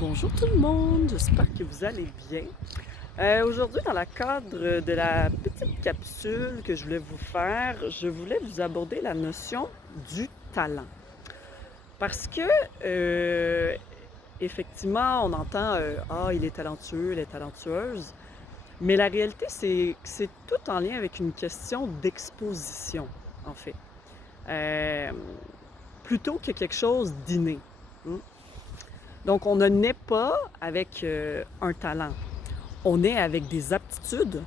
Bonjour tout le monde, j'espère que vous allez bien. Aujourd'hui, dans le cadre de la petite capsule que je voulais vous faire, je voulais vous aborder la notion du talent. Parce que, euh, effectivement, on entend Ah, il est talentueux, elle est talentueuse. Mais la réalité, c'est que c'est tout en lien avec une question d'exposition, en fait. Euh, Plutôt que quelque chose d'inné. Hmm? Donc, on ne naît pas avec un talent. On est avec des aptitudes,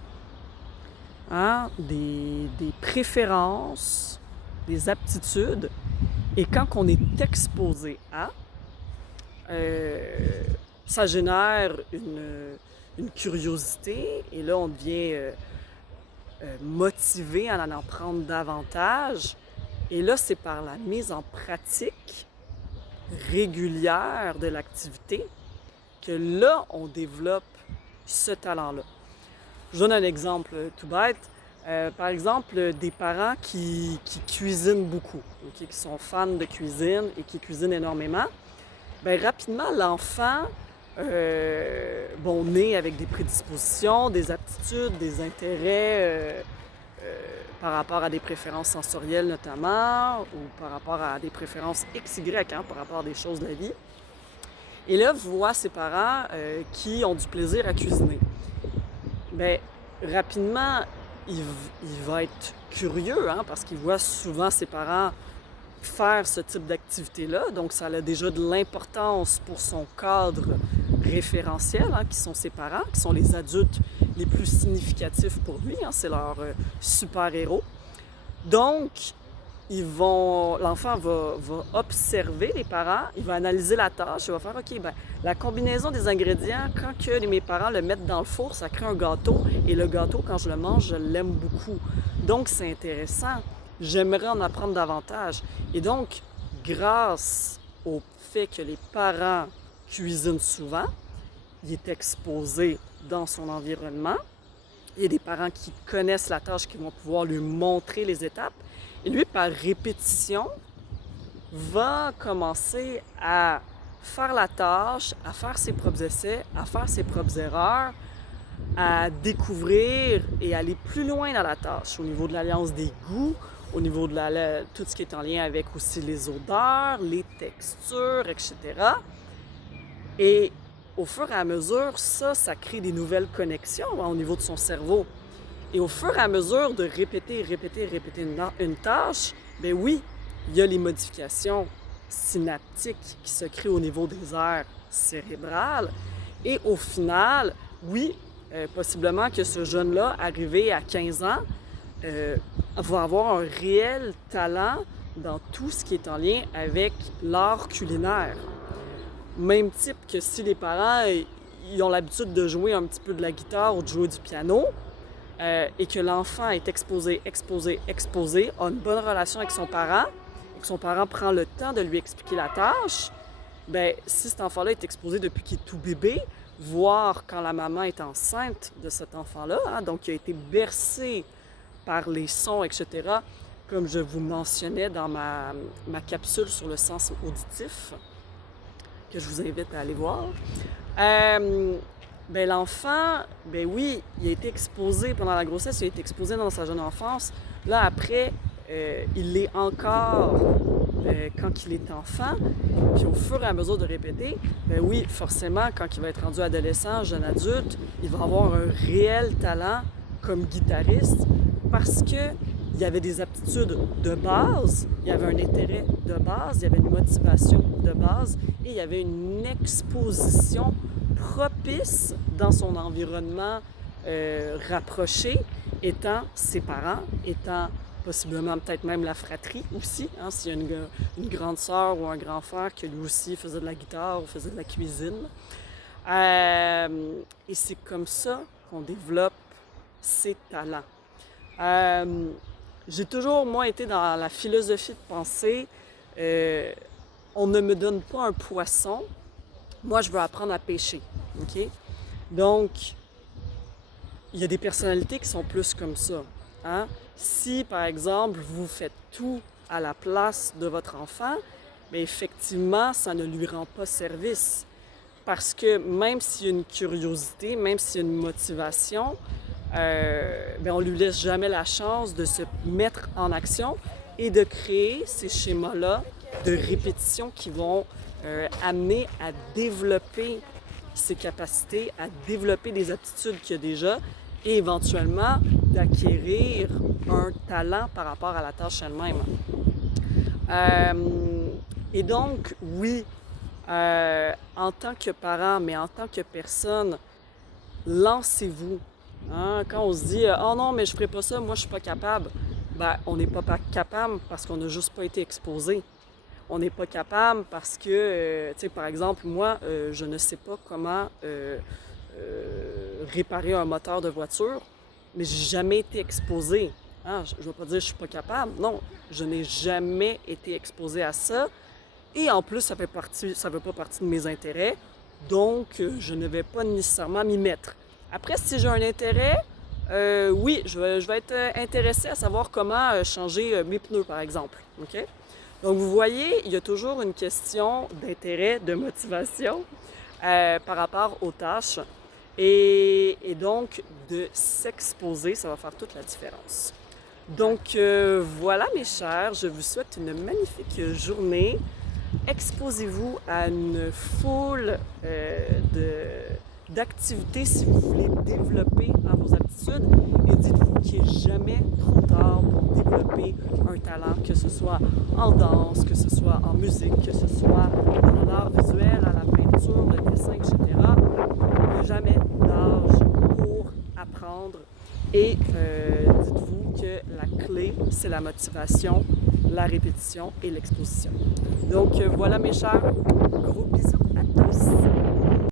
hein, des préférences, des aptitudes. Et quand on est exposé à, euh, ça génère une curiosité. Et là, on devient motivé à en apprendre davantage. Et là, c'est par la mise en pratique régulière de l'activité que là, on développe ce talent-là. Je donne un exemple tout bête. Par exemple, des parents qui cuisinent beaucoup, okay, qui sont fans de cuisine et qui cuisinent énormément. Bien, rapidement, l'enfant, naît avec des prédispositions, des aptitudes, des intérêts par rapport à des préférences sensorielles notamment, ou par rapport à des préférences XY, hein, par rapport à des choses de la vie. Et là, voit ses parents qui ont du plaisir à cuisiner. Bien, rapidement, il va être curieux, hein, parce qu'il voit souvent ses parents faire ce type d'activité-là. Donc, ça a déjà de l'importance pour son cadre référentiel, hein, qui sont ses parents, qui sont les adultes les plus significatifs pour lui. Hein, c'est leur super-héros. Donc, l'enfant va observer les parents, il va analyser la tâche, il va faire, OK, ben, la combinaison des ingrédients, quand que mes parents le mettent dans le four, ça crée un gâteau, et le gâteau, quand je le mange, je l'aime beaucoup. Donc, c'est intéressant. J'aimerais en apprendre davantage. Et donc, grâce au fait que les parents cuisinent souvent, il est exposé dans son environnement. Il y a des parents qui connaissent la tâche, qui vont pouvoir lui montrer les étapes. Et lui, par répétition, va commencer à faire la tâche, à faire ses propres essais, à faire ses propres erreurs, à découvrir et aller plus loin dans la tâche au niveau de l'alliance des goûts, au niveau de tout ce qui est en lien avec aussi les odeurs, les textures, etc. Et au fur et à mesure, ça crée des nouvelles connexions, hein, au niveau de son cerveau. Et au fur et à mesure de répéter une tâche, bien oui, il y a les modifications synaptiques qui se créent au niveau des aires cérébrales. Et au final, oui, possiblement que ce jeune-là, arrivé à 15 ans, va avoir un réel talent dans tout ce qui est en lien avec l'art culinaire. Même type que si les parents ils ont l'habitude de jouer un petit peu de la guitare ou de jouer du piano, et que l'enfant est exposé, a une bonne relation avec son parent, et que son parent prend le temps de lui expliquer la tâche, bien, si cet enfant-là est exposé depuis qu'il est tout bébé, voire quand la maman est enceinte de cet enfant-là, hein, donc qui a été bercé par les sons, etc., comme je vous mentionnais dans ma capsule sur le sens auditif, que je vous invite à aller voir. Ben, l'enfant, ben oui, il a été exposé pendant la grossesse, il a été exposé dans sa jeune enfance. Là, après, il l'est encore quand il est enfant. Puis au fur et à mesure de répéter, ben oui, forcément, quand il va être rendu adolescent, jeune adulte, il va avoir un réel talent comme guitariste parce que il y avait des aptitudes de base, il y avait un intérêt de base, il y avait une motivation de base et il y avait une exposition propice dans son environnement rapproché, étant ses parents, étant possiblement peut-être même la fratrie aussi, hein, s'il y a une grande sœur ou un grand frère qui lui aussi faisait de la guitare ou faisait de la cuisine. Et c'est comme ça qu'on développe ses talents. J'ai toujours, moi, été dans la philosophie de penser, on ne me donne pas un poisson, moi, je veux apprendre à pêcher. OK? Donc, il y a des personnalités qui sont plus comme ça. Hein? Si, par exemple, vous faites tout à la place de votre enfant, bien, effectivement, ça ne lui rend pas service. Parce que même s'il y a une curiosité, même s'il y a une motivation, on ne lui laisse jamais la chance de se mettre en action et de créer ces schémas-là de répétition qui vont amener à développer ses capacités, à développer des aptitudes qu'il y a déjà et éventuellement d'acquérir un talent par rapport à la tâche elle-même. Et donc, oui, en tant que parent, mais en tant que personne, lancez-vous. Hein? Quand on se dit « Oh non, mais je ne ferai pas ça, moi je ne suis pas capable », on n'est pas capable parce qu'on n'a juste pas été exposé. On n'est pas capable parce que, tu sais, par exemple, moi, je ne sais pas comment réparer un moteur de voiture, mais j'ai jamais été exposée. Hein? Je ne veux pas dire que je suis pas capable. Non, je n'ai jamais été exposée à ça. Et en plus, ça fait pas partie de mes intérêts. Donc, je ne vais pas nécessairement m'y mettre. Après, si j'ai un intérêt, oui, je vais être intéressée à savoir comment changer mes pneus, par exemple. OK? Donc, vous voyez, il y a toujours une question d'intérêt, de motivation par rapport aux tâches. Et donc, de s'exposer, ça va faire toute la différence. Donc, voilà, mes chers, je vous souhaite une magnifique journée. Exposez-vous à une foule d'activités si vous voulez développer vos aptitudes et dites-vous qu'il n'est jamais trop tard pour développer un talent, que ce soit en danse, que ce soit en musique, que ce soit dans l'art visuel, à la peinture, le dessin, etc. Il n'y a jamais d'âge pour apprendre et dites-vous que la clé, c'est la motivation, la répétition et l'exposition. Donc voilà mes chers, gros bisous.